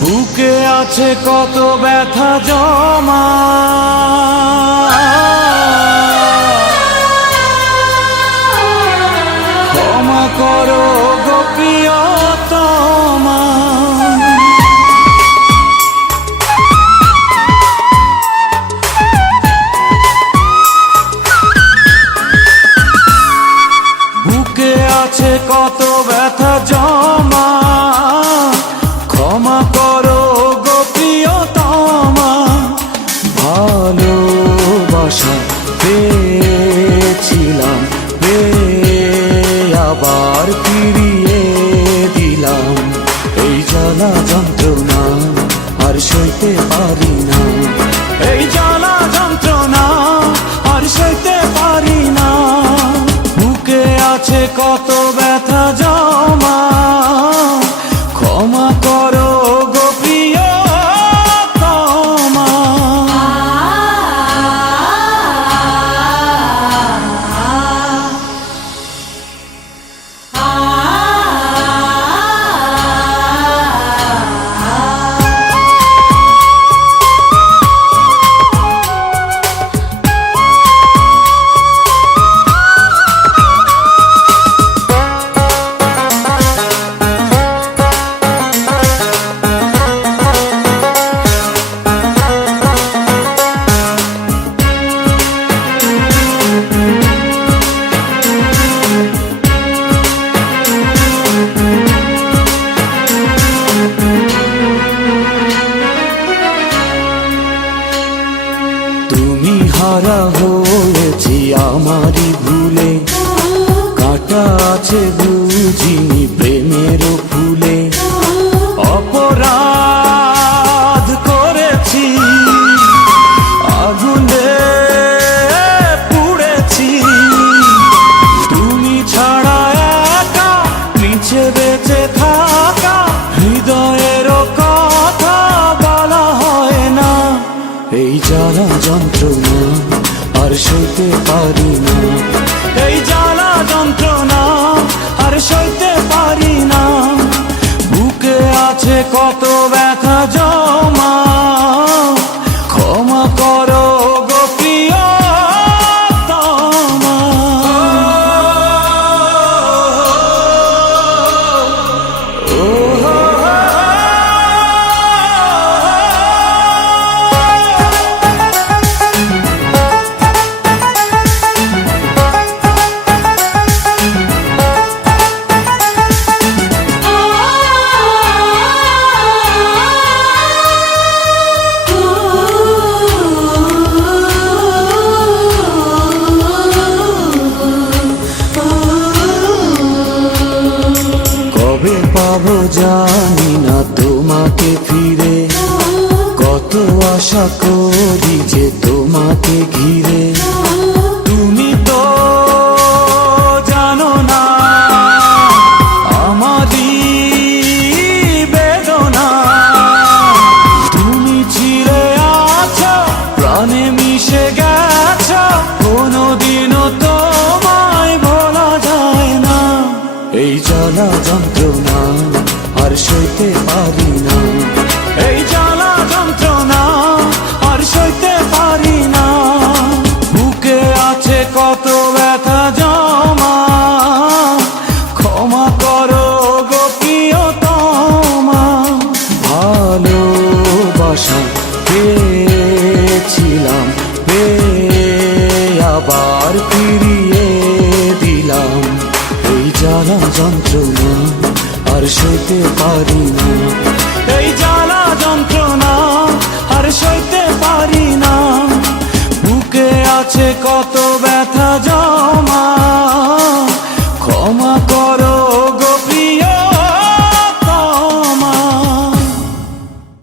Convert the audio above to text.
বুকে আছে কত ব্যথা জমা, ক্ষমা করো গো প্রিয়তমা। বুকে আছে কত ব্যথা জমা, ক্ষমা করো গো প্রিয়তমা। ভালোবাসা পেয়েছিলাম, আবার ফিরিয়ে দিলাম। এই জ্বালা যন্ত্রণা আর সইতে পারি না, এই জ্বালা যন্ত্রণা আর সইতে পারি না। বুকে আছে কত ব্যথা জমা, ক্ষমা করো গো প্রিয়তমা। তুমি হারা হয়েছি আমারই ভুলে, কাঁটা আছে বুঝিনি প্রেমের ফুলে। অপরাধ করেছি, আগুনে পুড়েছি। তুমি ছাড়া একা মিছে বেঁচে থাকা, হৃদয়েরও কথা বলা হয় না। এই জ্বালা যন্ত্রণা আর সইতে পারি না, এই জ্বালা যন্ত্রণা আর সইতে পারি না। বুকে আছে কত ব্যথা জমা, ক্ষমা করো গো প্রিয়তমা। কবে পাবো জানি না তোমাকে ফিরে, কত আশা করি যে তোমাকে ঘিরে। তুমি তো জানো না আমারই বেদনা, তুমি ছিলে আছো প্রাণে মিশে গেছো, কোনোদিনও তোমায় ভোলা যায় না। এই জ্বালা যন্ত্রণা আর সইতে পারি না, এই জ্বালা যন্ত্রণা আর সইতে পারি না। বুকে আছে কত ব্যথা জমা, ক্ষমা করো গো প্রিয়তমা। ভালোবাসা পেয়েছিলাম, আবার ফিরিয়ে দিলাম। এই জ্বালা যন্ত্রণা আর সইতে পারি না।